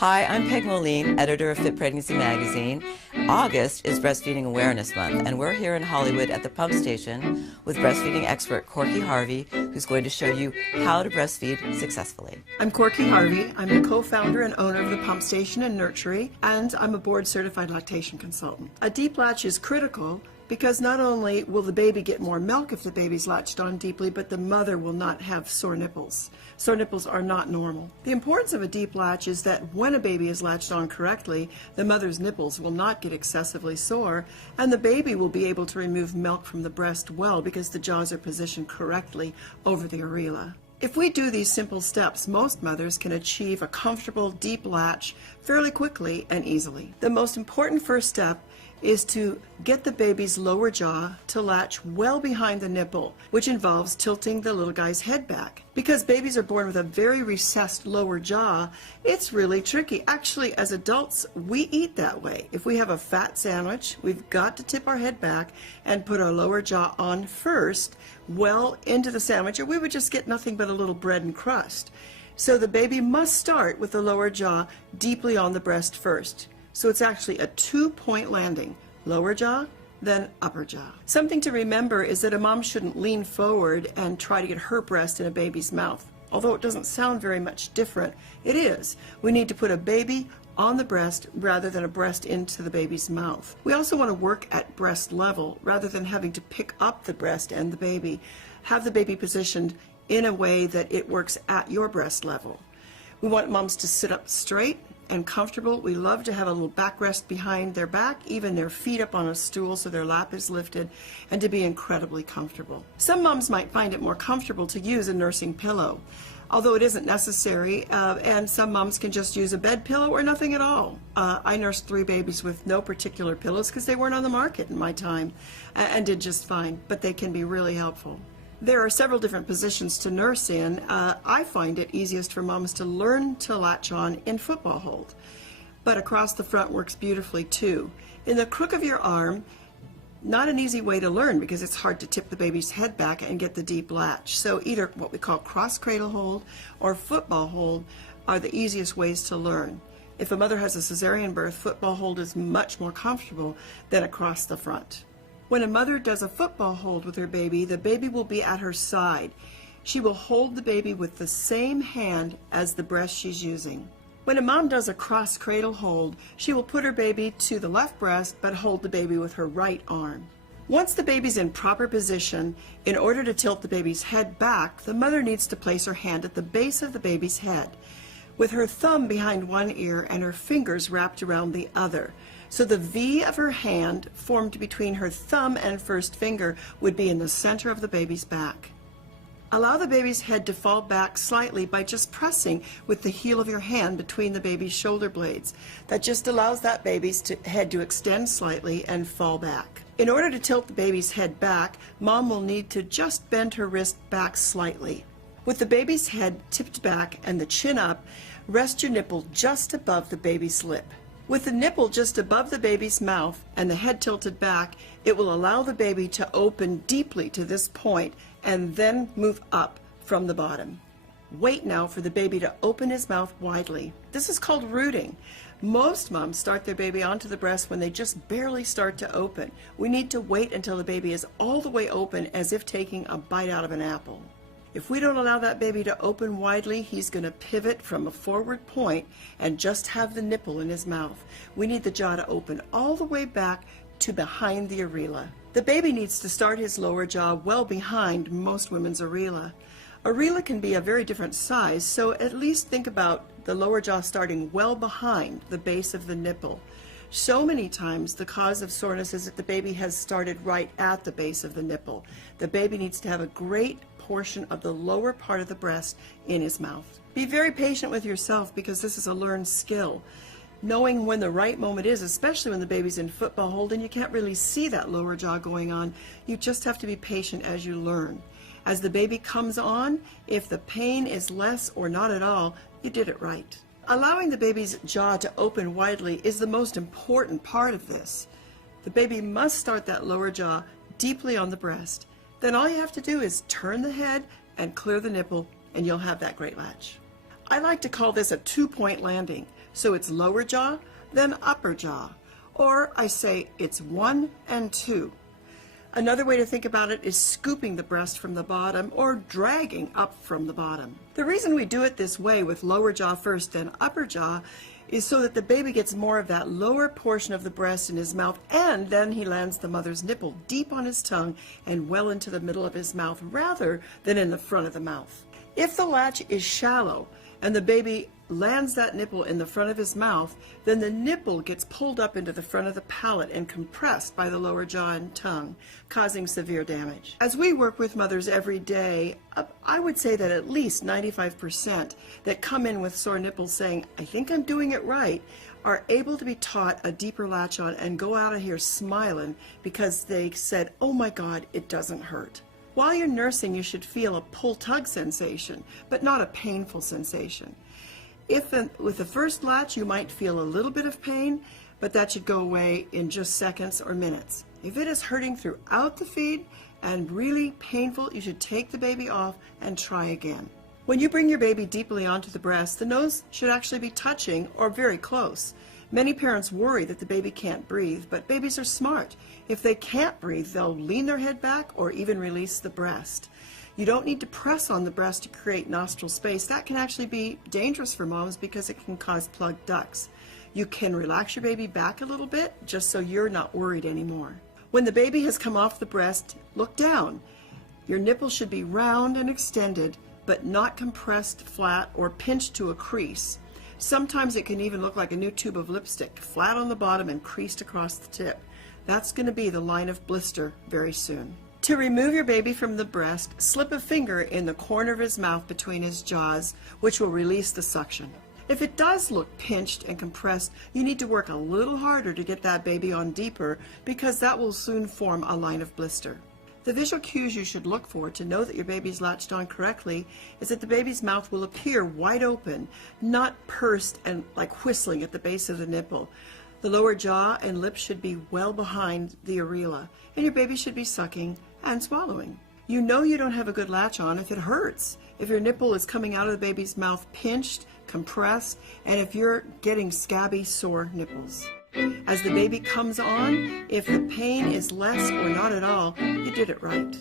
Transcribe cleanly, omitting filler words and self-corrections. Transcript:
Hi, I'm Peg Moline, editor of Fit Pregnancy Magazine. August is Breastfeeding Awareness Month, and we're here in Hollywood at the pump station with breastfeeding expert Corky Harvey, who's going to show you how to breastfeed successfully. I'm Corky Harvey. I'm the co-founder and owner of the pump station and nursery, and I'm a board-certified lactation consultant. A deep latch is critical because not only will the baby get more milk if the baby's latched on deeply, but the mother will not have sore nipples. Sore nipples are not normal. The importance of a deep latch is that when a baby is latched on correctly, the mother's nipples will not get excessively sore, and the baby will be able to remove milk from the breast well because the jaws are positioned correctly over the areola. If we do these simple steps, most mothers can achieve a comfortable deep latch fairly quickly and easily. The most important first step is to get the baby's lower jaw to latch well behind the nipple, which involves tilting the little guy's head back. Because babies are born with a very recessed lower jaw, it's really tricky. Actually, as adults, we eat that way. If we have a fat sandwich, we've got to tip our head back and put our lower jaw on first, well into the sandwich, or we would just get nothing but a little bread and crust. So the baby must start with the lower jaw deeply on the breast first. So it's actually a two-point landing, lower jaw, then upper jaw. Something to remember is that a mom shouldn't lean forward and try to get her breast in a baby's mouth. Although it doesn't sound very much different, it is. We need to put a baby on the breast rather than a breast into the baby's mouth. We also want to work at breast level rather than having to pick up the breast and the baby. Have the baby positioned in a way that it works at your breast level. We want moms to sit up straight and comfortable. We love to have a little backrest behind their back, even their feet up on a stool so their lap is lifted, and to be incredibly comfortable. Some moms might find it more comfortable to use a nursing pillow, although it isn't necessary, and some moms can just use a bed pillow or nothing at all. I nursed 3 babies with no particular pillows because they weren't on the market in my time, and did just fine, but they can be really helpful. There are several different positions to nurse in. I find it easiest for moms to learn to latch on in football hold, but across the front works beautifully too. In the crook of your arm, not an easy way to learn because it's hard to tip the baby's head back and get the deep latch. So either what we call cross cradle hold or football hold are the easiest ways to learn. If a mother has a cesarean birth, football hold is much more comfortable than across the front. When a mother does a football hold with her baby, the baby will be at her side. She will hold the baby with the same hand as the breast she's using. When a mom does a cross cradle hold, she will put her baby to the left breast but hold the baby with her right arm. Once the baby's in proper position, in order to tilt the baby's head back, the mother needs to place her hand at the base of the baby's head, with her thumb behind one ear and her fingers wrapped around the other. So the V of her hand formed between her thumb and first finger would be in the center of the baby's back. Allow the baby's head to fall back slightly by just pressing with the heel of your hand between the baby's shoulder blades. That just allows that baby's head to extend slightly and fall back. In order to tilt the baby's head back, mom will need to just bend her wrist back slightly. With the baby's head tipped back and the chin up, rest your nipple just above the baby's lip. With the nipple just above the baby's mouth and the head tilted back, it will allow the baby to open deeply to this point and then move up from the bottom. Wait now for the baby to open his mouth widely. This is called rooting. Most moms start their baby onto the breast when they just barely start to open. We need to wait until the baby is all the way open, as if taking a bite out of an apple. If we don't allow that baby to open widely, he's going to pivot from a forward point and just have the nipple in his mouth. We need the jaw to open all the way back to behind the areola. The baby needs to start his lower jaw well behind most women's areola. Areola can be a very different size, so at least think about the lower jaw starting well behind the base of the nipple. So many times the cause of soreness is that the baby has started right at the base of the nipple. The baby needs to have a great portion of the lower part of the breast in his mouth. Be very patient with yourself because this is a learned skill. Knowing when the right moment is, especially when the baby's in football hold and you can't really see that lower jaw going on, you just have to be patient as you learn. As the baby comes on, if the pain is less or not at all, you did it right. Allowing the baby's jaw to open widely is the most important part of this. The baby must start that lower jaw deeply on the breast. Then all you have to do is turn the head and clear the nipple, and you'll have that great latch. I like to call this a two-point landing. So it's lower jaw, then upper jaw. Or I say it's 1 and 2. Another way to think about it is scooping the breast from the bottom or dragging up from the bottom. The reason we do it this way with lower jaw first then upper jaw is so that the baby gets more of that lower portion of the breast in his mouth, and then he lands the mother's nipple deep on his tongue and well into the middle of his mouth rather than in the front of the mouth. If the latch is shallow and the baby lands that nipple in the front of his mouth, then the nipple gets pulled up into the front of the palate and compressed by the lower jaw and tongue, causing severe damage. As we work with mothers every day, I would say that at least 95% that come in with sore nipples saying, I think I'm doing it right, are able to be taught a deeper latch on and go out of here smiling because they said, oh my God, it doesn't hurt. While you're nursing, you should feel a pull-tug sensation, but not a painful sensation. With the first latch, you might feel a little bit of pain, but that should go away in just seconds or minutes. If it is hurting throughout the feed and really painful, you should take the baby off and try again. When you bring your baby deeply onto the breast, the nose should actually be touching or very close. Many parents worry that the baby can't breathe, but babies are smart. If they can't breathe, they'll lean their head back or even release the breast. You don't need to press on the breast to create nostril space. That can actually be dangerous for moms because it can cause plugged ducts. You can relax your baby back a little bit just so you're not worried anymore. When the baby has come off the breast, look down. Your nipple should be round and extended, but not compressed flat or pinched to a crease. Sometimes it can even look like a new tube of lipstick, flat on the bottom and creased across the tip. That's going to be the line of blister very soon. To remove your baby from the breast, slip a finger in the corner of his mouth between his jaws, which will release the suction. If it does look pinched and compressed, you need to work a little harder to get that baby on deeper because that will soon form a line of blister. The visual cues you should look for to know that your baby's latched on correctly is that the baby's mouth will appear wide open, not pursed and like whistling at the base of the nipple. The lower jaw and lips should be well behind the areola, and your baby should be sucking and swallowing. You know you don't have a good latch on if it hurts, if your nipple is coming out of the baby's mouth pinched, compressed, and if you're getting scabby, sore nipples. As the baby comes on, if the pain is less or not at all, you did it right.